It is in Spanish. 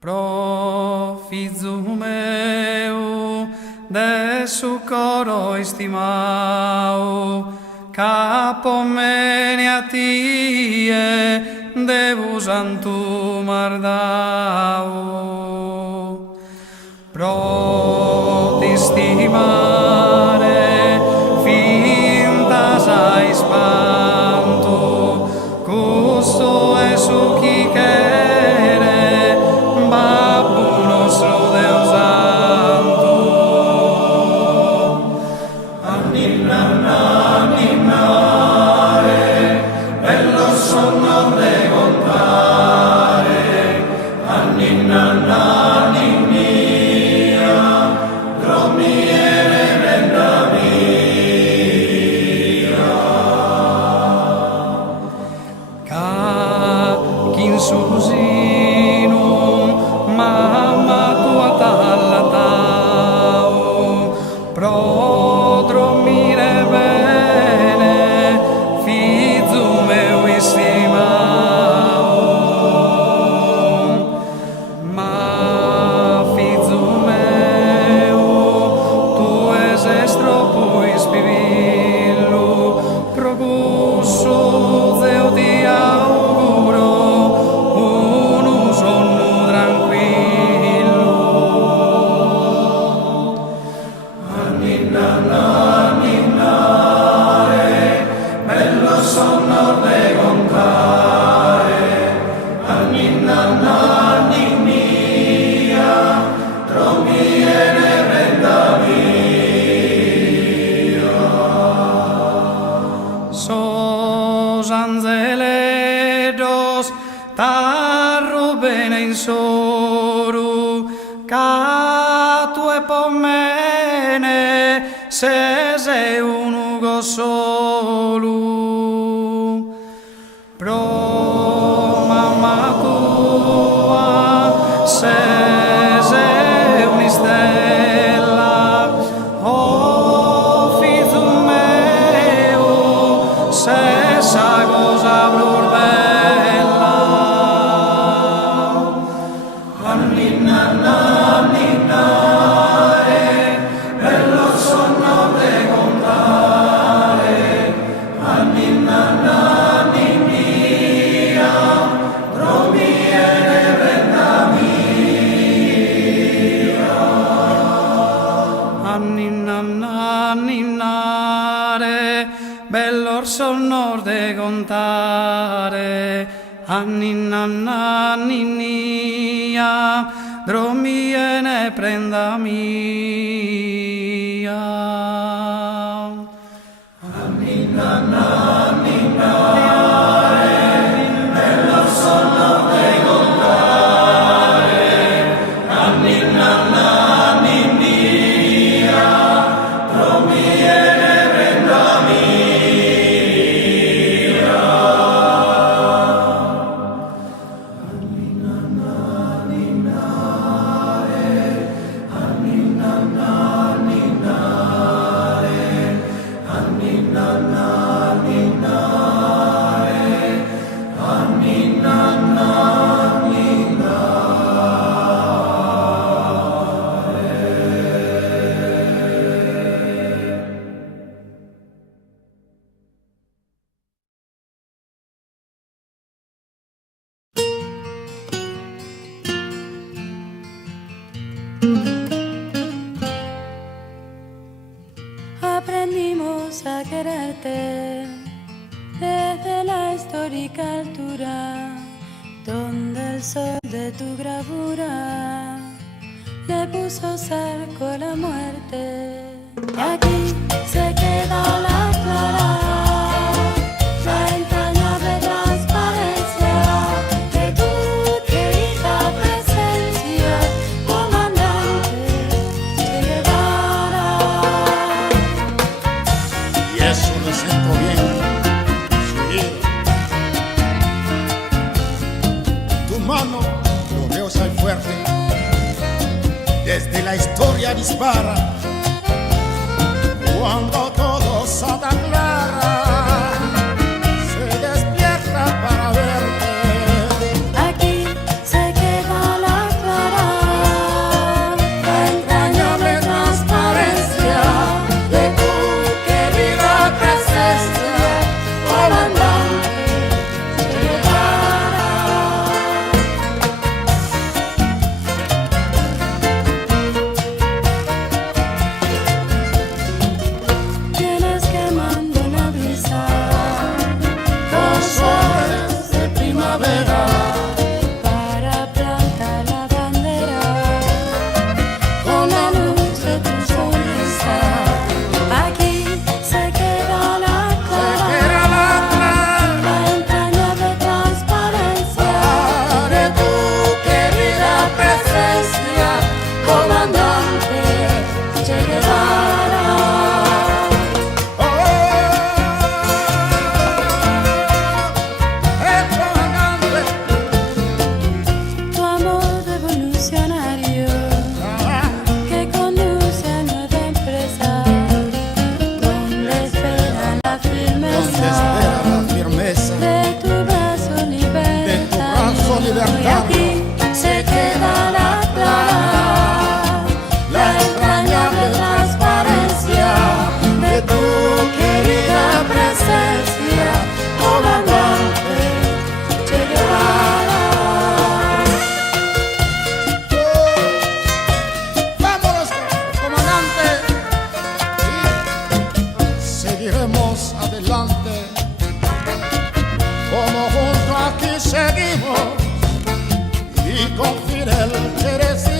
Profizu meu de su coro estimao, capomenia tie debus antu mardao. Pro t'istimare fintas a espanto, custo e su chi quere, Babbu nostro Deus santo. Anninnare, bello sonno de contare, anninnanni mia, dromiere bella mia. Ca chin susinum mamma tua tallatao, pro dormire bene, fizu meu estimao. Ma fizu meu, tu es troppo ispivillu, pro gusto Deo ti auguro unu sonno tranquillo. Anninnare, bello sonno de contare, anninnanni mia, dromiere bella mia. Sos anzeledos tarro bene in soru, ca tu e pomene se sei un ugo solo. Pro mamma tua se sei un'istella, oh fizu meu, se sa cosa brur bella. Anninnare, bello sonno de contare, anninnanni mia, dromiere bella mia. Anninnare, bello sonno de contare, anninnanni mia, dromiene prenda mia. Anninnare, bello sonno de contare, anninnanni mia, dromiene prenda mia. Aprendimos a quererte desde la histórica altura, donde el sol de tu bravura le puso cerco a la muerte. Y aquí se queda la clara, la entrañable transparencia de tu querida presencia, comandante Che Guevara. Y eso lo siento bien, sí. Tu mano, lo veo ser fuerte, desde la historia dispara, cuando todo se aclara, se despierta para verte. Aquí se queda la clara. del Jerez